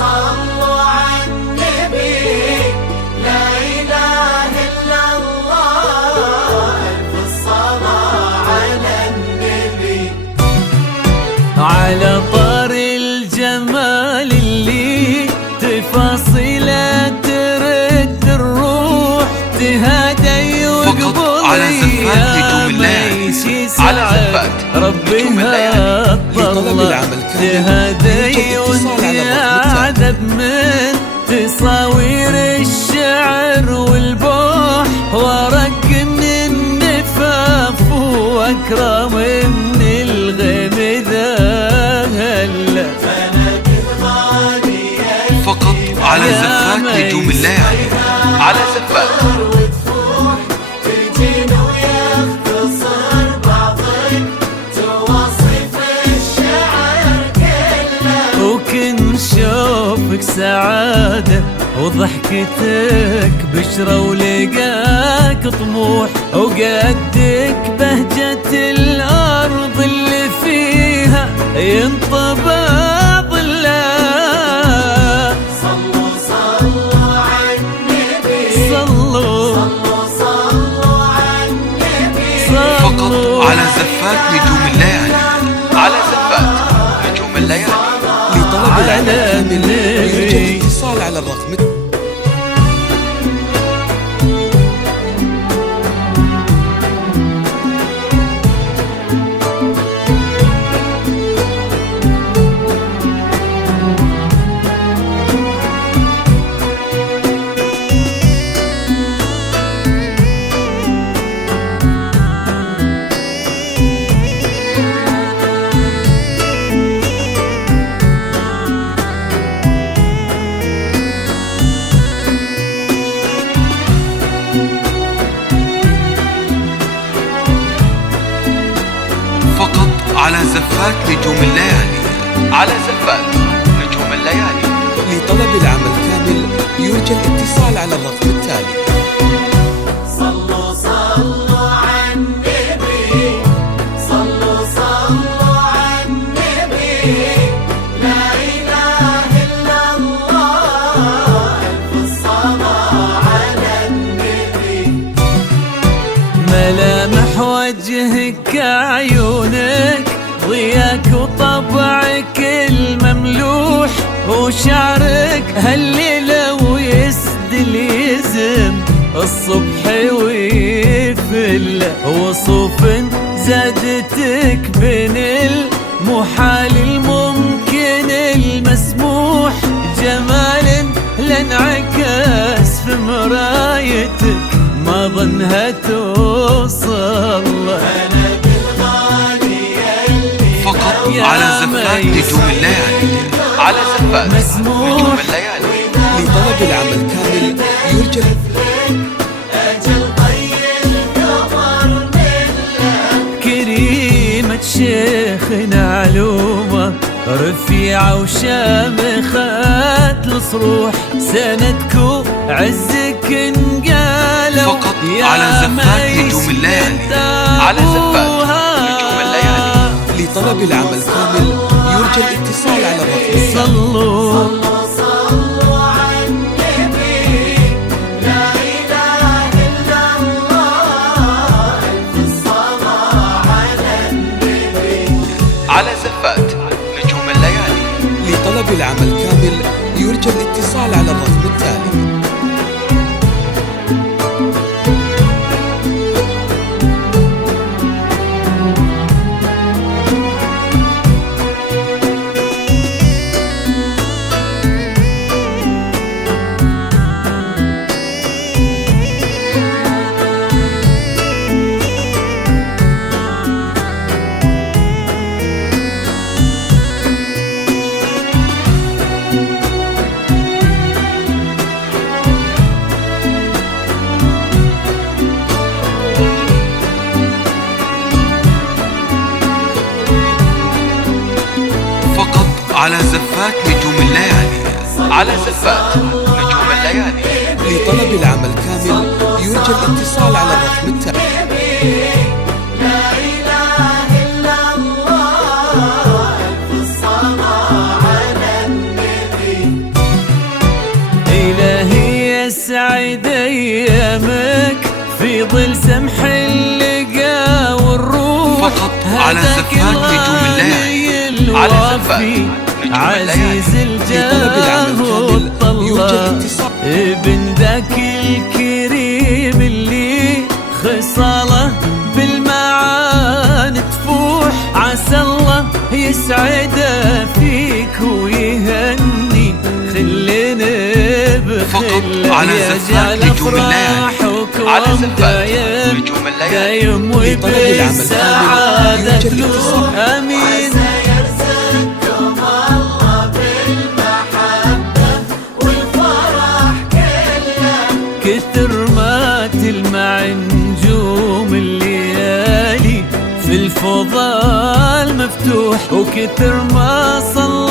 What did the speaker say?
صلوا على النبي، لا إله إلا الله، ألف الصلاة على النبي. على طار الجمال اللي تفاصيله ترد الروح، تهادي وقبضي يا ميشي سعد ربها الطلة، تهادي وانتعذب من تصاوير الشعر والبوح، ورق من النفاف واكرم من الغيم ذهل. فقط على زفات نجوم الليالي، على زفات. وكن شوفك سعادة وضحكتك بشرة ولقاك طموح، وقدك بهجة الأرض اللي فيها ينطبع ظلها. صلوا صلوا على النبي، صلوا صلوا على النبي. فقط على زفات نجوم الليالي، على زفات نجوم الليالي. لطلب العمل كامل يرجى الاتصال على الرقم على زفات نجوم الليالي، على زفات نجوم الليالي. لطلب العمل كامل يرجى الاتصال على الرقم التالي. صلوا صلوا على النبي، صلوا على النبي، لا إله إلا الله، ألف الصلاة على النبي. ملامح وجهك عيونك ضياك وطبعك المملوح، وشعرك هالليلة ويسدل يزم الصبح ويفل، وصوف زادتك بين المحال الممكن المسموح، جمال لانعكس في مرايتك ما ظنها توصل. فقط على زفات نجوم الليالي، على زفات نجوم الليالي. لطلب العمل كامل يرجى كريمة شيخنا علومة رفيعة وشامخات الصروح، سندكو عزك انقالوا فقط على زفات نجوم الليالي، على زفات نجوم الليالي. لطلب العمل كامل يرجى الاتصال على الرقم. صلوا صلوا على النبي، لا إله إلا الله، ألف الصلاة على النبي. على زفات نجوم الليالي. لطلب العمل كامل يرجى الاتصال على الرقم التالي. على زفات نجوم الليالي، على زفات نجوم الليالي. لطلب العمل كامل يرجى الاتصال على الرقم التالي. لا إله إلا الله، ألف الصلاة على النبي. فيض سمح اللقا والروح فقط على زفات نجوم الليالي. على زفات نجوم الليالي. عزيز الجاه والطلة ابن ذاك الكريم اللي خصاله بالمعاني تفوح، عسى الله يسعده فيك ويهني خلينا بخله على زفات نجوم الليالي. على زفات نجوم الليالي. دايم وبالسعادة تلوح. امين. يرزقكم الله بالمحبة والفرح كله، كثر ما تلمع نجوم الليالي في الفضاء المفتوح، وكثر ما صلى